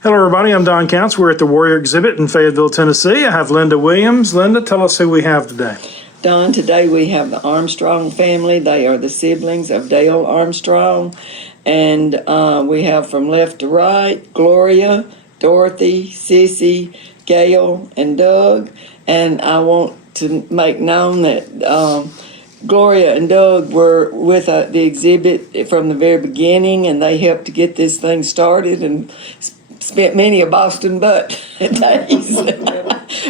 Hello, everybody. I'm Don Counts. We're at the Warrior Exhibit in Fayetteville, Tennessee. I have Linda Williams. Linda, tell us who we have today. Don, today we have the Armstrong family. They are the siblings of Gail Armstrong. And we have from left to right, Gloria, Dorothy, Sissy, Gail, and Doug. And I want to make known that Gloria and Doug were with the exhibit from the very beginning, and they helped to get this thing started and spent many a Boston butt days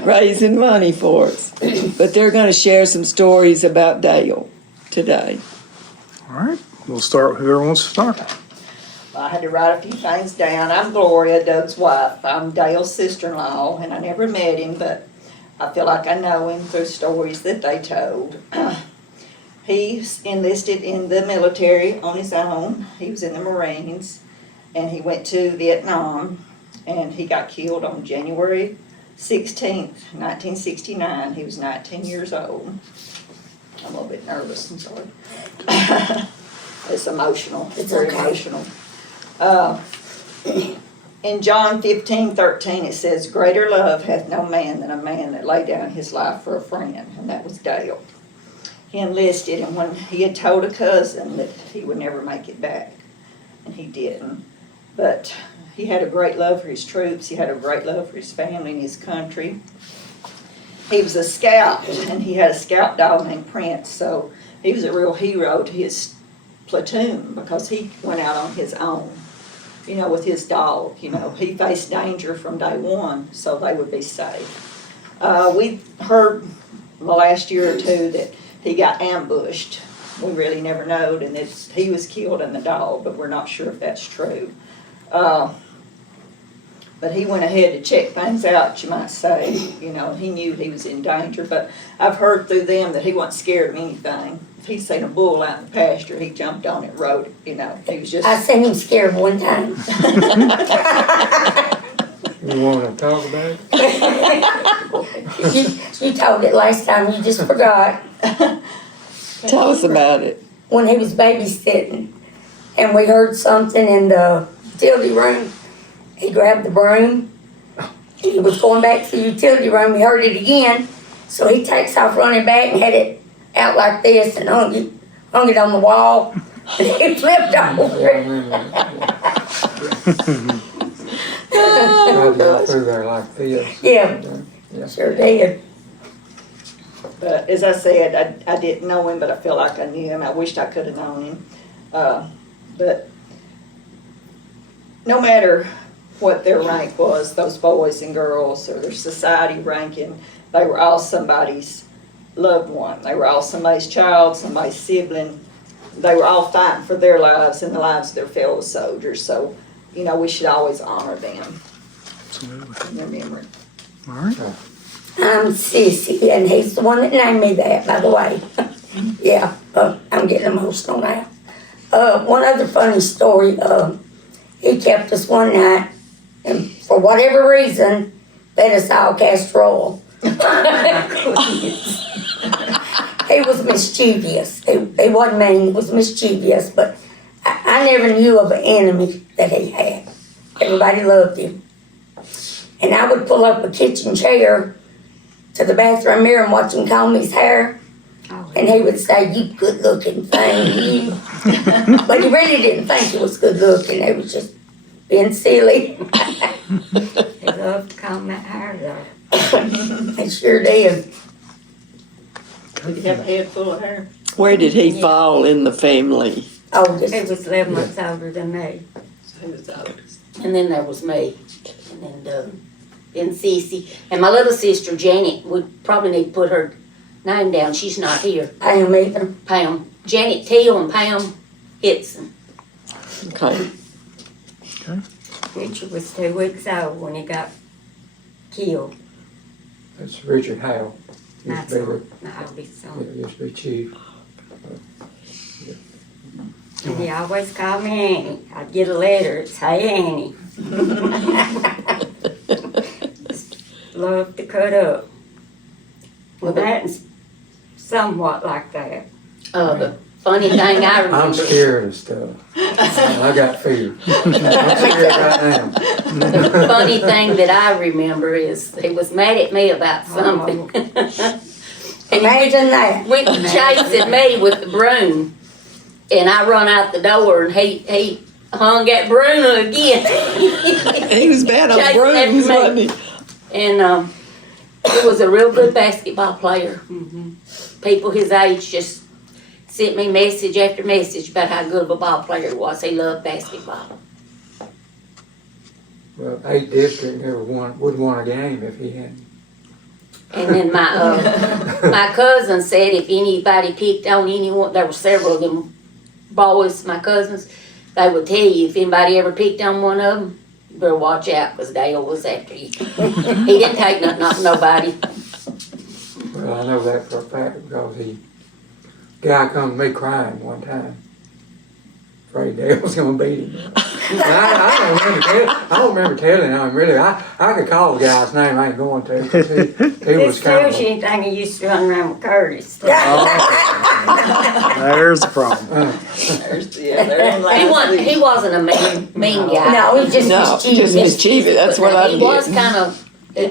raising money for us. But they're going to share some stories about Dale today. All right. We'll start with whoever wants to start. I had to write a few things down. I'm Gloria, Doug's wife. I'm Dale's sister-in-law, and I never met him, but I feel like I know him through stories that they told. He's enlisted in the military on his own. He was in the Marines, and he went to Vietnam, and he got killed on January 16th, 1969. He was 19 years old. I'm a little bit nervous, I'm sorry. It's emotional. It's very emotional. In John 15:13 it says, "Greater love hath no man than a man that lay down his life for a friend," and that was Dale. He enlisted, and when he had told a cousin that he would never make it back, and he didn't, but he had a great love for his troops. He had a great love for his family and his country. He was a scout, and he had a scout dog named Prince, so he was a real hero to his platoon because he went out on his own, with his dog. He faced danger from day one, so they would be safe. We heard the last year or two that he got ambushed. We really never knowed, and he was killed in the dog, but we're not sure if that's true. But he went ahead to check things out, you might say. He knew he was in danger, but I've heard through them that he wasn't scared of anything. If he seen a bull out in the pasture, he jumped on it and rode it, he was just... I seen him scared one time. You want to talk about it? You told it last time, you just forgot. Tell us about it. When he was babysitting, and we heard something in the utility room, he grabbed the broom, and he was going back to the utility room, he heard it again, so he takes off running back and had it out like this and hung it on the wall, and he flipped over it. Tried to go through there like this. Yeah, sure did. But as I said, I didn't know him, but I feel like I knew him. I wished I could have known him. But no matter what their rank was, those boys and girls, or their society ranking, they were all somebody's loved one. They were all somebody's child, somebody's sibling. They were all fighting for their lives and the lives of their fellow soldiers. So, we should always honor them. Absolutely. In their memory. All right. I'm Sissy, and he's the one that named me that, by the way. Yeah, I'm getting emotional now. One other funny story, he kept us one night, and for whatever reason, let us all cast roll. He was mischievous. He wasn't mean, he was mischievous, but I never knew of an enemy that he had. Everybody loved him. And I would pull up a kitchen chair to the bathroom mirror and watch him comb his hair. And he would say, "You good looking thing, you." But he really didn't think he was good looking. He was just being silly. He loved to comb that hair though. He sure did. Did he have a head full of hair? Where did he fall in the family? Oh, He was 11 months older than me. So he was the oldest. And then there was me. And then Doug. Then Sissy. And my little sister Janet, we probably need to put her name down. She's not here. Pam either. Pam. Janet Teal and Pam Hittson. Okay. Richard was 2 weeks old when he got killed. That's Richard Howell. That's Used to be my oldest son. the- used to be chief. And he always called me Annie. I'd get a letter, it'd say Annie. Loved to cut up. Well, that's somewhat like that. The Funny thing I remember. I'm scared of stuff. I got fear. I'm scared right now. Funny thing that I remember is he was mad at me about something. And Imagine that. went chasing me with the broom. And I run out the door and he hung that broom again. He was bad on Chasing brooms, after wasn't me. he? And he was a real good basketball player. People his age just sent me message after message about how good of a ball player he was. He loved basketball. Well, 8th district never would won a game if he hadn't. And then my cousin said if anybody picked on anyone, there were several of them boys, my cousins, they would tell you if anybody ever picked on one of them, you better watch out because Dale was after you. He didn't take nothing off nobody. Well, I know that for a fact because guy come to me crying one time. Afraid Dale was gonna beat him. I don't remember telling him really. I could call the guy's name. I ain't going to. 'Cause he was This kind tells you of. anything he used to run around with Curtis. There's the problem. He wasn't a mean guy. No, he's just No, mischievous. just mischievous, that's what I'm He was getting.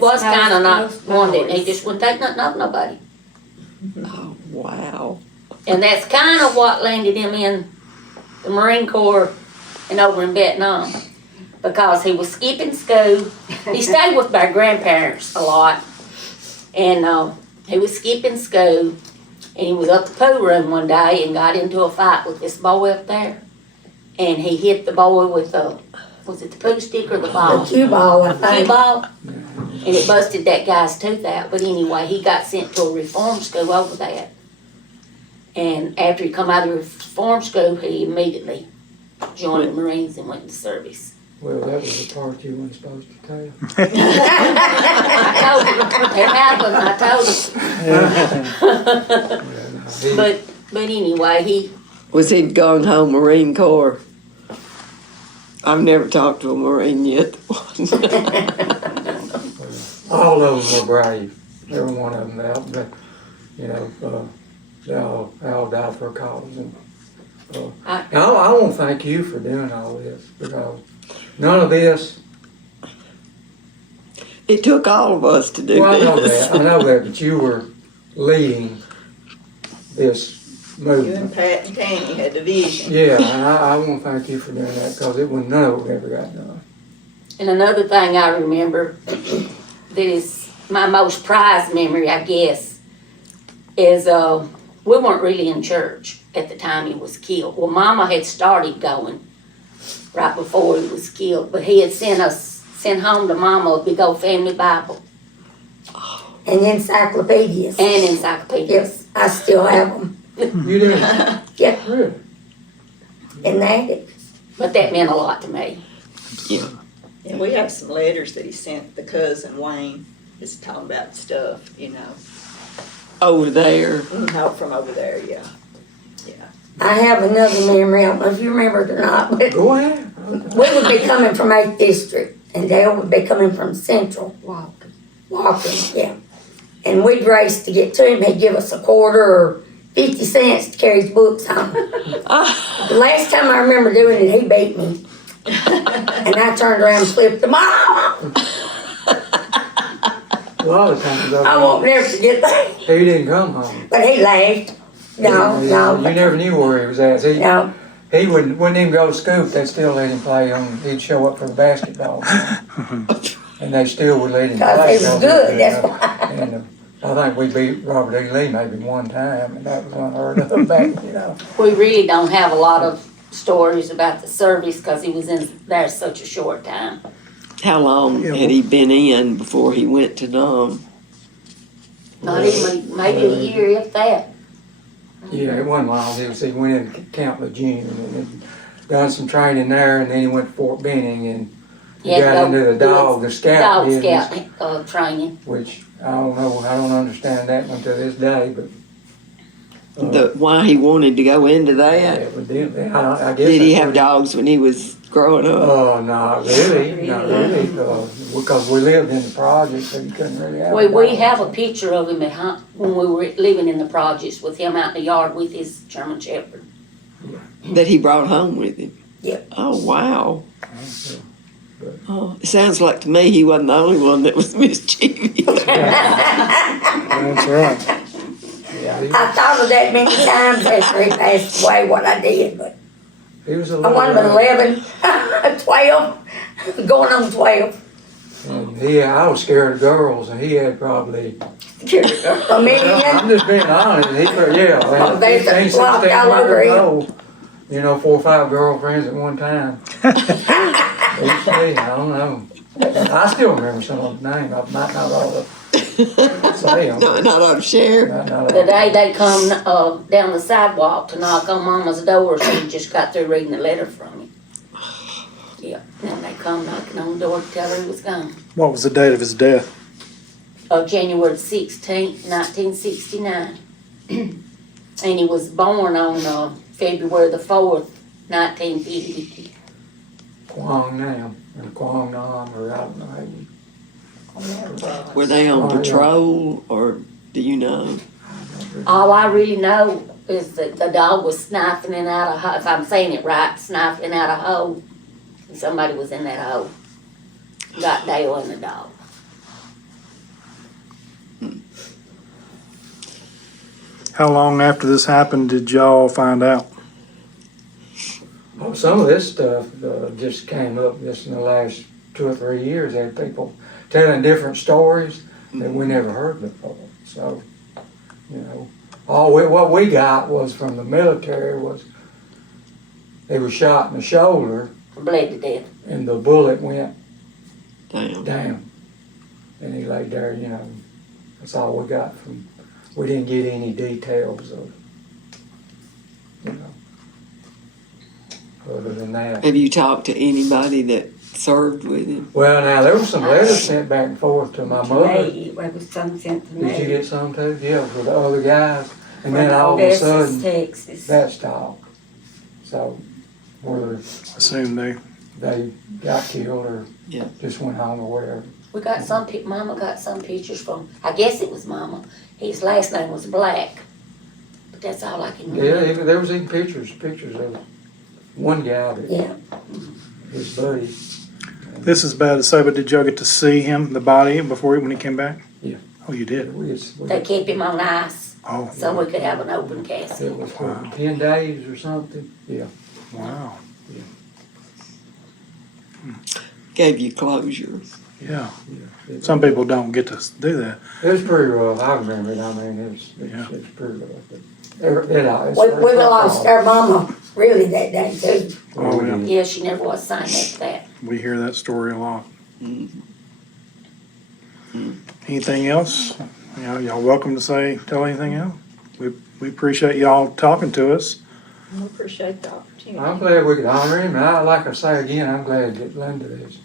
kind of not wanted. He just wouldn't take nothing off nobody. Oh, wow. And that's kind of what landed him in the Marine Corps and over in Vietnam. Because he was skipping school. He stayed with my grandparents a lot. And he was skipping school. And he was up the pool room one day and got into a fight with this boy up there. And he hit the boy with was it the poo stick or the ball? The cue ball, I Cue think. ball. And it busted that guy's tooth out. But anyway, he got sent to a reform school over that. And after he come out of the reform school, he immediately joined the Marines and went into service. Well, that was the part you weren't supposed to tell. I told him, it happened, I told him. But anyway, Was he gung ho Marine Corps? I've never talked to a Marine yet. All of them were brave. Every one of them out, but they all died for a cause. And I want to thank you for doing all this because none of this. It took all of us to do Well, this. I know that, but you were leading this You and movement. Pat and Tammy had the vision. Yeah, and I want to thank you for doing that because it was none of it ever got done. and another thing I remember that is my most prized memory, I guess, is we weren't really in church at the time he was killed. Well, Mama had started going right before he was killed, but he had sent home to Mama a big old family Bible And encyclopedias. and encyclopedias. Yes, I still have them. You did? Yeah, Really? in the attic. But that meant a lot to me. And we have some letters that he sent the cousin Wayne, just talking about stuff, Over there. from over there, yeah. I have another memory, I don't know if you remember it or not, but Go ahead. we would be coming from 8th District, and Dale would be coming from Central. Walking, yeah. And we'd race to get to him, he'd give us a quarter or 50 cents to carry his books home. The last time I remember doing it, he beat me. And I turned around and flipped him off. A lot of times I won't never forget that, he didn't come home. but he laughed. No, You no, never knew where he was at. no. He wouldn't even go to school. They'd still let him play on. He'd show up for the basketball game. And they still would let him play. Because he was good, that's why. And I think we beat Robert E. Lee maybe one time, and that was unheard of back, We really don't have a lot of stories about the service because he was in there such a short time. How long had he been in before he went to Nam? Not even, maybe a year, if that. Yeah, it wasn't long. He went in Camp Lejeune and then done some training there, and then he went to Fort Benning and he He had got to into the scout Dog business, scout training. which I don't know. I don't understand that one to this day, but. Why he wanted to go into that? Evidently, I guess. Did he that's have what dogs when he was growing up? Oh, not really, because we lived in the project, so you couldn't really have. We have a picture of him at home when we were living in the projects with him out in the yard with his German Shepherd. That he brought home with him? Yep. Oh, wow. Oh, it sounds like to me he wasn't the only one that was mischievous. That's right. Yeah, he I thought of that many times after he passed away, what I did, but he was a I little. wanted 11, 12, going on 12. And I was scared of girls, and he had probably. A I'm million. just being honest. He, Oh, there's a 15, flock 16 all over years him. old. 4 or 5 girlfriends at one time. Each day, I don't know. I still remember some of the names. I might not all say them. No, not on share. The day they come down the sidewalk to knock on Mama's door, she just got through reading the letter from him. Yeah, and then they come knocking on the door to tell her he was gone. What was the date of his death? January 16th, 1969. And he was born on February the 4th, 1950. Quang Nam or Quang Nam or I don't know how you. Were they on patrol or do you know? All I really know is that the dog was sniffing out a hole, if I'm saying it right, sniffing out a hole. And somebody was in that hole. Got Dale and the dog. How long after this happened did y'all find out? Oh, some of this stuff just came up just in the last 2 or 3 years. They had people telling different stories that we never heard before. So, what we got was from the military was they were shot in the shoulder Bled to death. and the bullet went Damn. down. And he lay there, that's all we got from, we didn't get any details of, other than that. Have you talked to anybody that served with him? Well, now, there was some letters sent back and forth to my mother. It was some sent to me. Did you get some too? Yeah, for the other guys. And then From all of a Odessa, sudden, Texas. that stopped. So, whether Assume they. they got killed or Yeah. just went home or whatever. We got Mama got some pictures from, I guess it was Mama. His last name was Black. But that's all I can Yeah, remember. there was even pictures of one guy that, Yeah. his buddy. This is bad to say, but did y'all get to see him, the body, when he came back? Yeah. Oh, you did? They kept him on ice Oh, so we could have an open casket. It was for 10 days or something. Yeah. wow. Gave you closure. Yeah. Yeah. Some people don't get to do that. It was pretty rough. I remember it. I mean, it was pretty rough. But We lost our mama really that day too. Oh, yeah. Yeah, she never was signed up for that. We hear that story a lot. Anything else? Y'all welcome to tell anything else? We appreciate y'all talking to us. We appreciate the opportunity. I'm glad we could honor him. And like I say again, I'm glad that Linda has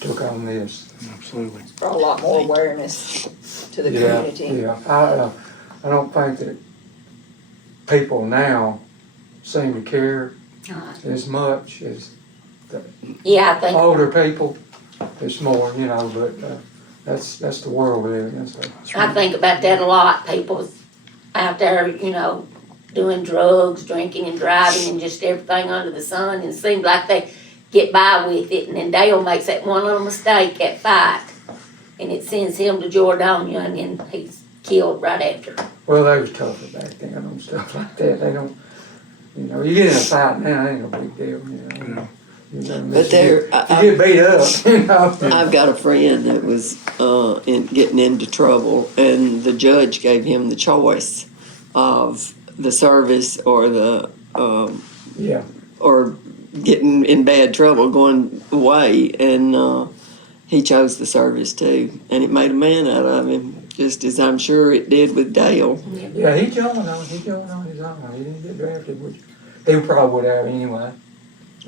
took on this. Absolutely. Brought a lot more awareness to the community. Yeah. I don't think that people now seem to care as much as Yeah, I think older people. It's more, but that's the world we live in. So. I think about that a lot. People out there, doing drugs, drinking and driving and just everything under the sun, and it seems like they get by with it, and then Dale makes that one little mistake at fight, and it sends him to Jordania, and then he's killed right after. Well, they was tougher back then on stuff like that. They don't, you get in a fight now, it ain't no big deal, But there, You get beat up, I've got a friend that was getting into trouble, and the judge gave him the choice of the service or Yeah. or getting in bad trouble, going away, and he chose the service too, and it made a man out of him, just as I'm sure it did with Dale. Yeah, he joined on his own. He didn't get drafted, which he probably would have anyway.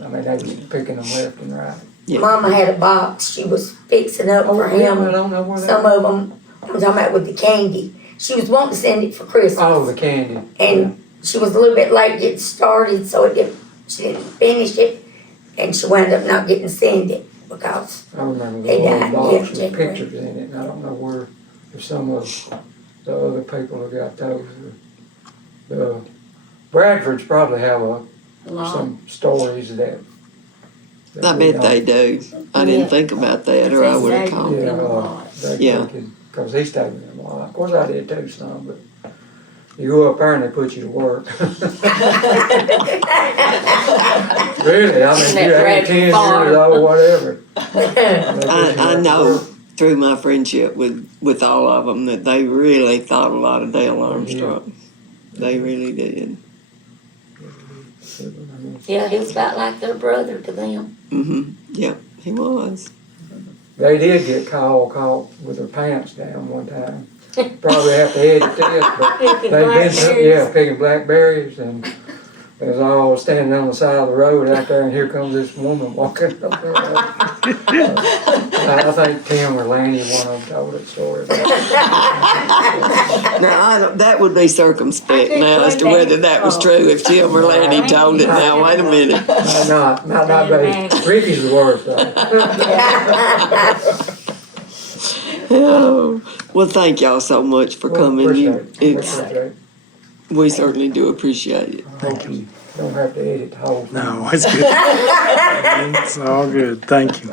I mean, they was picking them left and right. Yeah. Mama had a box she was fixing up for yeah, I him. don't know where Some of them, I'm talking about with the candy. She was wanting to send it for Christmas. Oh, the candy. And she was a little bit late getting started, so she didn't finish it. and she wound up not getting to send it because I remember the They little died, box yeah, with January. pictures in it, and I don't know where, if some of the other people have got those. The Bradfords probably have some stories that. I we bet they don't. do. I didn't Yeah. think about that, or I would have called Yeah, them. Yeah. because he stayed with them a lot. Of course, I did too, some, but you go up there and they put you to work. Really, I mean, That you're red 10 years farm. old, whatever. I know through my friendship with all of them that they really thought a lot of Dale Armstrong. They really did. Yeah, he was about like their brother to them. Yeah, he was. They did get caught with their pants down one time. Probably have to edit this, but Picking they've been, blackberries. picking blackberries, and they was all standing on the side of the road out there, and here comes this woman walking up the road. I think Tim or Lanny, one of them, told that story. Now, that would be circumspect I think now as to one day- whether that was true if Tim or Lanny told it. Now, wait a minute. Might not be. Ricky's the worst, though. Oh, well, thank y'all so much for coming. Appreciate it. We certainly do appreciate it. Thank you. Don't have to edit the whole thing. No, it's good. It's all good. Thank you.